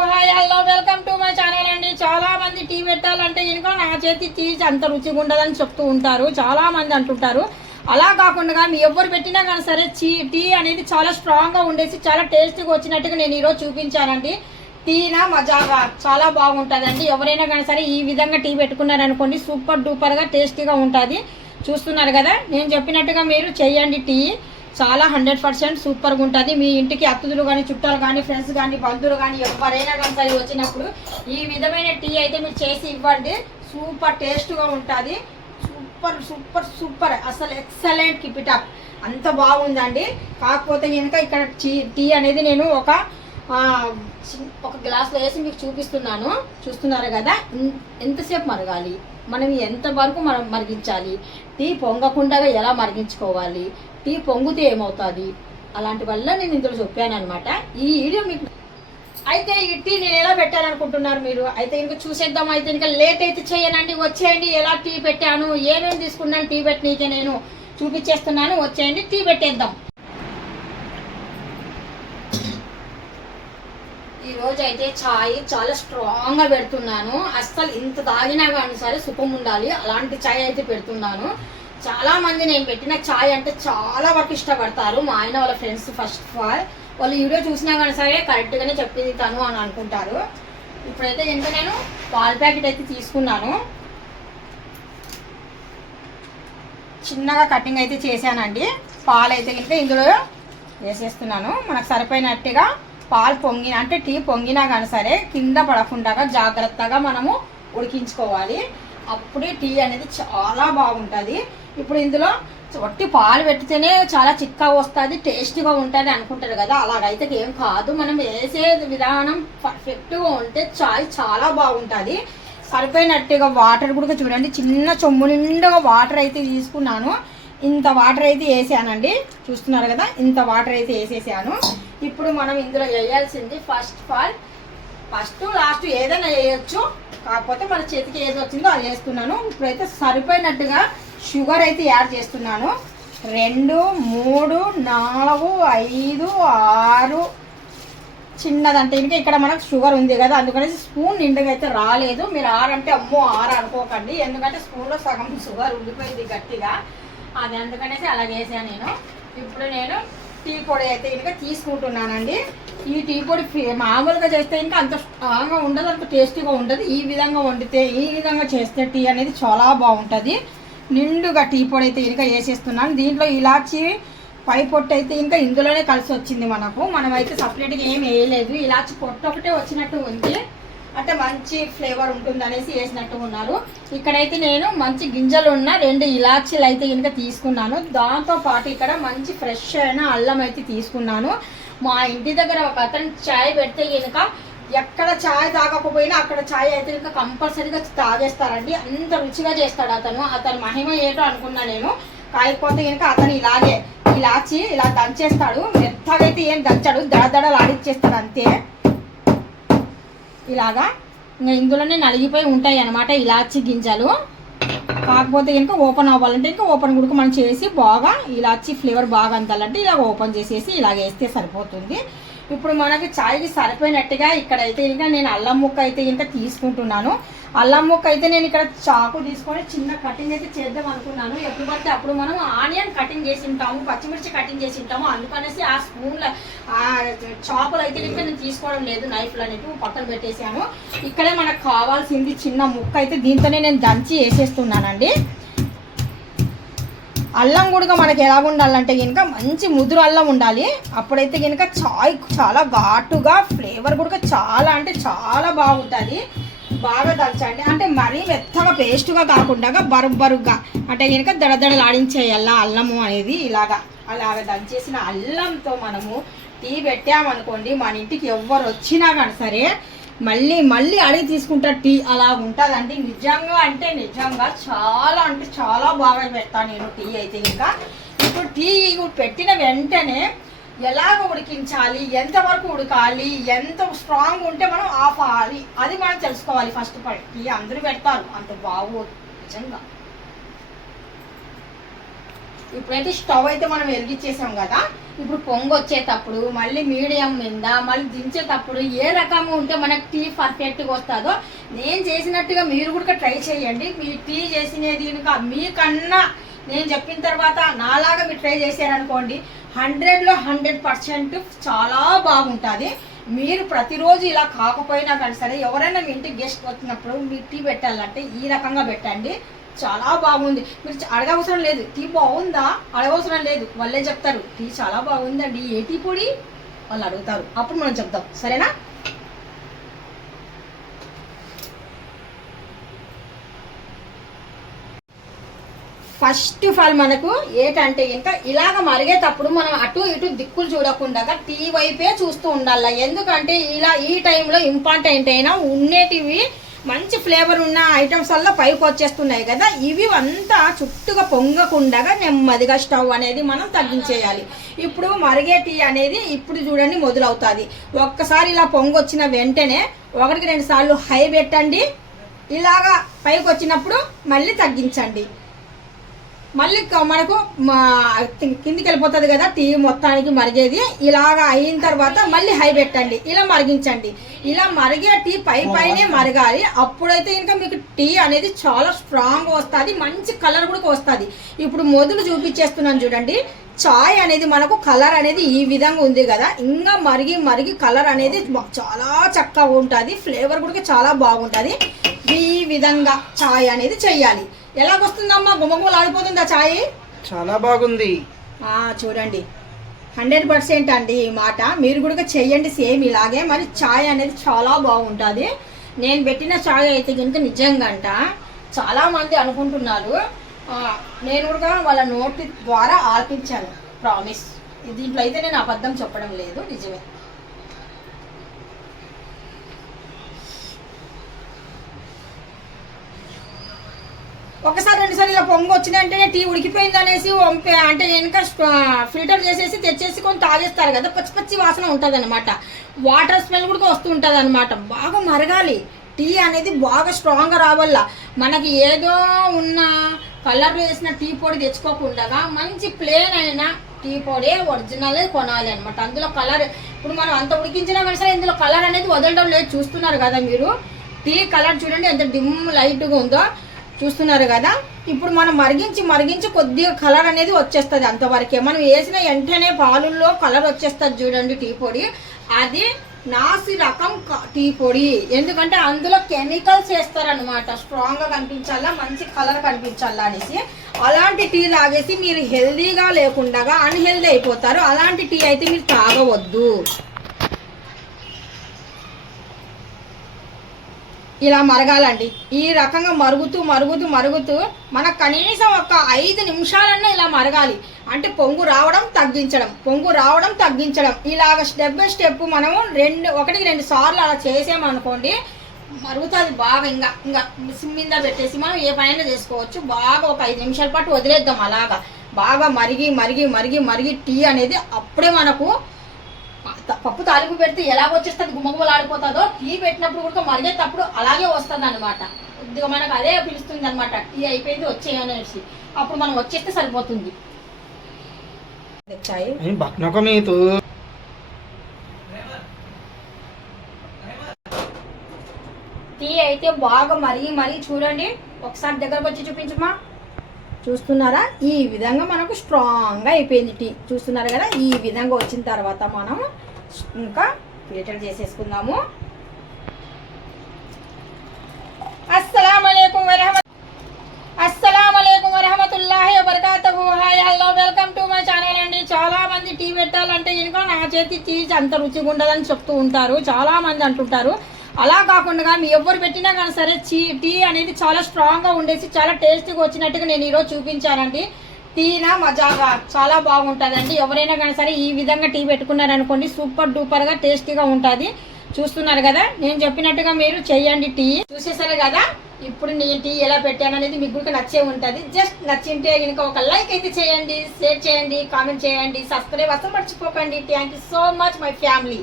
Hi hello welcome to my channel అండి. చాలా మంది టీ పెట్టాలంటే ఇంకా నా చేతి టీ అంత రుచిగా ఉండదని చెప్తూ ఉంటారు. చాలా మంది అంటుంటారు. అలా కాకుండా మీ ఎవ్వరు పెట్టినా కానీ సరే చీ టీ అనేది చాలా స్ట్రాంగ్గా ఉండేసి చాలా టేస్టీగా వచ్చినట్టుగా నేను ఈరోజు చూపించానండి. టీనా మజాగా చాలా బాగుంటుందండి. ఎవరైనా కానీ సరే ఈ విధంగా టీ పెట్టుకున్నారనుకోండి సూపర్ డూపర్గా టేస్టీగా ఉంటుంది. చూస్తున్నారు కదా? నేను చెప్పినట్టుగా మీరు చేయండి టీ. చాలా హండ్రెడ్ పర్సెంట్ సూపర్గా ఉంటుంది. మీ ఇంటికి అతిథులు కానీ చుట్టాలు కానీ ఫ్రెండ్స్ కానీ బంధువులు కానీ ఎవరైనా కానీ సరే వచ్చినప్పుడు ఈ విధమైన టీ అయితే మీరు చేసి ఇవ్వండి. సూపర్ టేస్ట్గా ఉంటుంది. Super super super. అసలు ఎక్సలెంట్ కిప్ ఇట్ అప్ అంత బాగుందండి. కాకపోతే కనుక ఇక్కడ టీ టీ అనేది నేను ఒక ఒక గ్లాస్లో వేసి మీకు చూపిస్తున్నాను. చూస్తున్నారు కదా? ఎంతసేపు మరగాలి? మనం ఎంత వరకు మనం మరిగించాలి? టీ పొంగకుండా ఎలా మరిగించుకోవాలి? టీ పొంగితే ఏమవుతుంది? అలాంటి వల్ల నేను ఇందులో చెప్పాను అనమాట ఈ వీడియో మీకు అయితే ఈ టీ నేను ఎలా పెట్టాను అనుకుంటున్నారు మీరు? అయితే ఇంకా చూసేద్దాం. అయితే ఇంకా లేట్ అయితే చేయనండి. వచ్చేయండి. ఎలా టీ పెట్టాను? ఏమేమి తీసుకున్నాను? టీ పెట్టనీకే నేను చూపించేస్తున్నాను. వచ్చేయండి. టీ పెట్టేద్దాం. ఈ రోజు అయితే చాయ్ చాలా స్ట్రాంగ్గా పెడుతున్నాను. అస్సలు ఇంత తాగినా కానీ సరే సుఖం ఉండాలి. అలాంటి చాయ్ అయితే పెడుతున్నాను. చాలా మంది నేను పెట్టిన చాయ్ అంటే చాలా వరకు ఇష్టపడతారు. మా ఆయన వాళ్ళ ఫ్రెండ్స్ ఫస్ట్ ఆఫ్ ఆల్. వాళ్ళు వీడియో చూసినా కానీ సరే కరెక్ట్ గానే చెప్పింది తను అని అనుకుంటారు. ఇప్పుడైతే ఎంత నేను పాల ప్యాకెట్ అయితే తీసుకున్నాను. చిన్నగా కటింగ్ అయితే చేశానండి. పాలు అయితే ఇంకా ఇందులో వేసేస్తున్నాను. మనకు సరిపోయినట్టుగా పాలు పొంగిన అంటే టీ పొంగినా కానీ సరే కింద పడకుండా జాగ్రత్తగా మనము ఉడికించుకోవాలి. అప్పుడే టీ అనేది చాలా బాగుంటుంది. ఇప్పుడు ఇందులో వట్టి పాలు పెట్టితేనే చాలా చిక్కగా వస్తుంది టేస్టీగా ఉంటుంది అనుకుంటారు కదా. అలాగైతే ఏం కాదు. మనం వేసే విధానం పర్ఫెక్ట్గా ఉంటే చాయ్ చాలా బాగుంటుంది. సరిపోయినట్టుగా వాటర్ కూడా చూడండి. చిన్న చెమ్ము నిండుగా వాటర్ అయితే తీసుకున్నాను. ఇంత వాటర్ అయితే వేసానండి. చూస్తున్నారు కదా ఇంత వాటర్ అయితే వేసేసాను. ఇప్పుడు మనం ఇందులో వేయాల్సింది first of all first last ఏదైనా వేయొచ్చు. కాకపోతే మన చేతికి ఏది వచ్చిందో అది వేస్తున్నాను. ఇప్పుడైతే సరిపోయినట్టుగా షుగర్ అయితే యాడ్ చేస్తున్నాను. రెండు మూడు నాలుగు ఐదు ఆరు చిన్నదంటే ఇంకా ఇక్కడ మనకు షుగర్ ఉంది కదా. అందుకనేసి స్పూన్ నిండుగా అయితే రాలేదు. మీరు ఆరంటే అమ్మో ఆరు అనుకోకండి. ఎందుకంటే స్పూన్లో సగం షుగర్ ఉండిపోయింది గట్టిగా. అది అందుకనేసి అలా చేశాను నేను. ఇప్పుడు నేను టీ పొడి అయితే ఇంకా తీసుకుంటున్నానండి. ఈ టీ పొడి మామూలుగా చేస్తే ఇంకా అంత స్ట్రాంగ్గా ఉండదు అంత టేస్టీగా ఉండదు. ఈ విధంగా వండితే ఈ విధంగా చేస్తే టీ అనేది చాలా బాగుంటుంది. నిండుగా టీ పొడి అయితే ఇంకా వేసేస్తున్నాను. దీంట్లో ఇలాచి పై పొట్టు అయితే ఇంకా ఇందులోనే కలిసి వచ్చింది మనకు. మనం అయితే సపరేట్గా ఏం వేయలేదు. ఇలాచి పొట్టు ఒకటే వచ్చినట్టు ఉంది. అంటే మంచి ఫ్లేవర్ ఉంటుంది అనేసి వేసినట్టు ఉన్నారు. ఇక్కడైతే నేను మంచి గింజలు ఉన్న రెండు ఇలాచీలు అయితే కనుక తీసుకున్నాను. దాంతో పాటు ఇక్కడ మంచి ఫ్రెష్ అయిన అల్లం అయితే తీసుకున్నాను. మా ఇంటి దగ్గర ఒక అతను చాయ్ పెడితే కనుక ఎక్కడ చాయ్ తాగకపోయినా అక్కడ చాయ్ అయితే ఇంకా కంపల్సరీగా తాగేస్తారండి. అంత రుచిగా చేస్తాడు అతను. అతను మహిమ ఏటో అనుకున్నా నేను. కాకపోతే కనుక అతను ఇలాగే ఇలాచి ఇలా దంచేస్తాడు. మెత్తగా అయితే ఏం దంచాడు. దడదడలు ఆడిచ్చేస్తాడు అంతే. ఇలాగా ఇంకా ఇందులోనే నలిగిపోయి ఉంటాయి అన్నమాట ఇలాచి గింజలు. కాకపోతే కనుక ఓపెన్ అవ్వాలంటే ఇంకా ఓపెన్ కూడా మనం చేసి బాగా ఇలాచి ఫ్లేవర్ బాగా అందాలంటే ఇలా ఓపెన్ చేసేసి ఇలాగ వేస్తే సరిపోతుంది. ఇప్పుడు మనకి చాయ్కి సరిపోయినట్టుగా ఇక్కడైతే ఇంకా నేను అల్లం ముక్క అయితే ఇంకా తీసుకుంటున్నాను. అల్లం ముక్క అయితే నేను ఇక్కడ చాకు తీసుకొని చిన్న కటింగ్ అయితే చేద్దాం అనుకున్నాను. ఎప్పుడు పడితే అప్పుడు మనం ఆనియన్ కటింగ్ చేసి ఉంటాము పచ్చిమిర్చి కటింగ్ చేసి ఉంటాము. అందుకనేసి ఆ స్పూన్ల ఆ చాకులు అయితే ఇంకా నేను తీసుకోవడం లేదు నైఫ్లు అనేవి పక్కన పెట్టేశాను. ఇక్కడే మనకు కావాల్సింది చిన్న ముక్క అయితే దీంతోనే నేను దంచి వేసేస్తున్నానండి. అల్లం కూడా మనకి ఎలా ఉండాలంటే కనుక మంచి ముదురు అల్లం ఉండాలి. అప్పుడైతే కనుక చాయ్ చాలా ఘాటుగా ఫ్లేవర్ కూడా చాలా అంటే చాలా బాగుంటుంది. బాగా దంచండి అంటే మరీ మెత్తగా పేస్ట్గా కాకుండా బరుగు బరుగ్గా అంటే కనుక దడదడలాడించేయాలా అల్లము అనేది ఇలాగా. అలాగ దంచేసిన అల్లంతో మనము టీ పెట్టామనుకోండి మన ఇంటికి ఎవ్వరు వచ్చినా కానీ సరే మళ్ళీ మళ్ళీ అడిగి తీసుకుంటారు టీ అలా ఉంటుందండి. నిజంగా అంటే నిజంగా చాలా అంటే చాలా బాగా పెడతాను నేను టీ అయితే ఇంకా ఇప్పుడు టీ పెట్టిన వెంటనే ఎలాగ ఉడికించాలి? ఎంతవరకు ఉడకాలి? ఎంత స్ట్రాంగ్ ఉంటే మనం ఆఫ్ అవ్వాలి అది మనం తెలుసుకోవాలి ఫస్ట్ టీ అందరూ పెడతారు. అంత బాగోదు. నిజంగా. ఇప్పుడైతే స్టవ్ అయితే మనం వెలిగించేసాం కదా. ఇప్పుడు పొంగు వచ్చేటప్పుడు మళ్ళీ మీడియం మీద మళ్ళీ దించేటప్పుడు ఏ రకంగా ఉంటే మనకి టీ పర్ఫెక్ట్గా వస్తుందో నేను చేసినట్టుగా మీరు కూడా ట్రై చేయండి. మీ టీ చేసినది ఇంకా మీకన్నా నేను చెప్పిన తర్వాత నాలాగా మీరు ట్రై చేశారనుకోండి హండ్రెడ్లో హండ్రెడ్ పర్సెంట్ చాలా బాగుంటుంది. మీరు ప్రతిరోజు ఇలా కాకపోయినా కానీ సరే ఎవరైనా మీ ఇంటికి గెస్ట్ వచ్చినప్పుడు మీరు టీ పెట్టాలంటే ఈ రకంగా పెట్టండి. చాలా బాగుంది. మీరు అడగవసరం లేదు. టీ బాగుందా? అడగవసరం లేదు. వాళ్ళే చెప్తారు. టీ చాలా బాగుందండి. ఏ టీ పొడి? వాళ్ళు అడుగుతారు. అప్పుడు మనం చెప్తాం సరేనా? ఫస్ట్ ఆఫ్ ఆల్ మనకు ఏంటంటే ఇంకా ఇలాగ మరిగేటప్పుడు మనం అటు ఇటు దిక్కులు చూడకుండా టీ వైపే చూస్తూ ఉండాలి. ఎందుకంటే ఇలా ఈ టైంలో ఇంపార్టెంట్ అయినా ఉండేటివి మంచి ఫ్లేవర్ ఉన్న ఐటమ్స్ వల్ల పైకి వచ్చేస్తున్నాయి కదా. ఇవి అంతా చుట్టుగా పొంగకుండా నెమ్మదిగా స్టవ్ అనేది మనం తగ్గించేయాలి. ఇప్పుడు మరిగే టీ అనేది ఇప్పుడు చూడండి మొదలవుతుంది. ఒక్కసారి ఇలా పొంగొచ్చిన వెంటనే ఒకటికి రెండు సార్లు హై పెట్టండి. ఇలాగా పైకి వచ్చినప్పుడు మళ్ళీ తగ్గించండి. మళ్ళీ మనకు కిందికి వెళ్ళిపోతుంది కదా టీ మొత్తానికి మరిగేది. ఇలాగ అయిన తర్వాత మళ్ళీ హై పెట్టండి. ఇలా మరిగించండి. ఇలా మరిగే టీ పై పైనే మరగాలి. అప్పుడైతే ఇంకా మీకు టీ అనేది చాలా స్ట్రాంగ్ వస్తుంది. మంచి కలర్ కూడా వస్తుంది. ఇప్పుడు మొదలు చూపించేస్తున్నాను చూడండి. చాయ్ అనేది మనకు కలర్ అనేది ఈ విధంగా ఉంది కదా. ఇంకా మరిగి మరిగి కలర్ అనేది చాలా చక్కగా ఉంటుంది. ఫ్లేవర్ కూడా చాలా బాగుంటుంది. ఈ విధంగా చాయ్ అనేది చెయ్యాలి. ఎలాగొస్తుందమ్మా? గుమ్మగుమ్మలు ఆడిపోతుందా చాయ్? చాలా బాగుంది. ఆ, చూడండి. హండ్రెడ్ పర్సెంట్ అండి ఈ మాట. మీరు కూడా చెయ్యండి సేమ్ ఇలాగే. మరి చాయ్ అనేది చాలా బాగుంటుంది. నేను పెట్టిన చాయ్ అయితే కనుక నిజంగా అంట చాలా మంది అనుకుంటున్నారు. నేను కూడా వాళ్ళ నోటి ద్వారా ఆల్పించాను ప్రామిస్ దీంట్లో అయితే నేను అబద్ధం చెప్పడం లేదు నిజమే. ఒకసారి రెండుసార్లు ఇలా పొంగు వచ్చిందంటేనే టీ ఉడికిపోయింది అనేసి అంటే వెనక ఫిల్టర్ చేసేసి తెచ్చేసి కొంచెం తాగేస్తారు కదా పచ్చి పచ్చి వాసన ఉంటుంది అనమాట వాటర్ స్మెల్ కూడా వస్తూ ఉంటుంది అనమాట బాగా మరగాలి. టీ అనేది బాగా స్ట్రాంగ్గా రావాల మనకి ఏదో ఉన్న కలర్ వేసిన టీ పొడి తెచ్చుకోకుండా మంచి ప్లేన్ అయిన టీ పొడి ఒరిజినల్ కొనాలి అనమాట అందులో కలర్ ఇప్పుడు మనం అంత ఉడికించినా కానీ సరే ఇందులో కలర్ అనేది వదలడం లేదు. చూస్తున్నారు కదా మీరు? టీ కలర్ చూడండి ఎంత డిమ్ లైట్గా ఉందో. చూస్తున్నారు కదా? ఇప్పుడు మనం మరిగించి మరిగించి కొద్దిగా కలర్ అనేది వచ్చేస్తుంది అంతవరకే. మనం వేసిన వెంటనే పాలుల్లో కలర్ వచ్చేస్తుంది చూడండి టీ పొడి. అది నాసి రకం క- టీ పొడి. ఎందుకంటే అందులో కెమికల్స్ వేస్తారనమాట స్ట్రాంగ్గా కనిపించాలా మంచి కలర్ కనిపించాలా అనేసి. అలాంటి టీ తాగేసి మీరు హెల్దీగా లేకుండా అన్హెల్దీ అయిపోతారు. అలాంటి టీ అయితే మీరు తాగవద్దు. ఇలా మరగాలండి. ఈ రకంగా మరుగుతూ మరుగుతూ మరుగుతూ మనకు కనీసం ఒక ఐదు నిమిషాలన్నా ఇలా మరగాలి. అంటే పొంగు రావడం తగ్గించడం. పొంగు రావడం తగ్గించడం. ఇలాగ స్టెప్ బై స్టెప్ మనము రెండు ఒకటికి రెండు సార్లు అలా చేసామనుకోండి మరుగుతుంది బాగా ఇంకా ఇంకా సిమ్ మీద పెట్టేసి మనం ఏ పైన చేసుకోవచ్చు. బాగా ఒక ఐదు నిమిషాల పాటు వదిలేద్దాం అలాగా. బాగా మరిగి మరిగి మరిగి మరిగి టీ అనేది అప్పుడే మనకు పప్పు తాలింపు పెడితే ఎలా వచ్చేస్తుంది గుమ్మగుమ్మలు ఆడిపోతుందో టీ పెట్టినప్పుడు కూడా మరిగేటప్పుడు అలాగే వస్తుంది అనమాట కొద్దిగా మనకు అదే పిలుస్తుంది అనమాట టీ అయిపోయింది వచ్చేయనేసి అప్పుడు మనం వచ్చేస్తే సరిపోతుంది. చాయ్. అని బక్నక మీతో టీ అయితే బాగా మరిగి మరిగి చూడండి. ఒకసారి దగ్గరకు వచ్చి చూపించమా? చూస్తున్నారా? ఈ విధంగా మనకు స్ట్రాంగ్గా అయిపోయింది టీ. చూస్తున్నారు కదా? ఈ విధంగా వచ్చిన తర్వాత మనం ఇంకా ఫిల్టర్ చేసేసుకుందాము. అస్సలం అయికం వరహమత్ అస్సలం అయికం వరహమతుల్లాహి వబర్కాతుహు. Hi hello welcome to my channel అండి. చాలామంది టీ పెట్టాలంటే ఇంకో నా చేతి టీ అంత రుచిగా ఉండదని చెప్తూ ఉంటారు. చాలామంది అంటుంటారు. అలా కాకుండా మీ ఎవరు పెట్టినా కానీ సరే చీ టీ అనేది చాలా స్ట్రాంగ్గా ఉండేసి చాలా టేస్టీగా వచ్చినట్టుగా నేను ఈరోజు చూపించానండి. టీనా మజాగా? చాలా బాగుంటుందండి. ఎవరైనా కానీ సరే ఈ విధంగా టీ పెట్టుకున్నారనుకోండి సూపర్ డూపర్గా టేస్టీగా ఉంటుంది. చూస్తున్నారు కదా? నేను చెప్పినట్టుగా మీరు చేయండి టీ. చూసేసారు కదా? ఇప్పుడు నేను టీ ఎలా పెట్టాను అనేది మీకు కూడా నచ్చే ఉంటుంది. జస్ట్ నచ్చింటే కనుక ఒక లైక్ అయితే చేయండి షేర్ చేయండి కామెంట్ చేయండి సబ్స్క్రైబ్ అసలు మర్చిపోకండి. Thank so much my family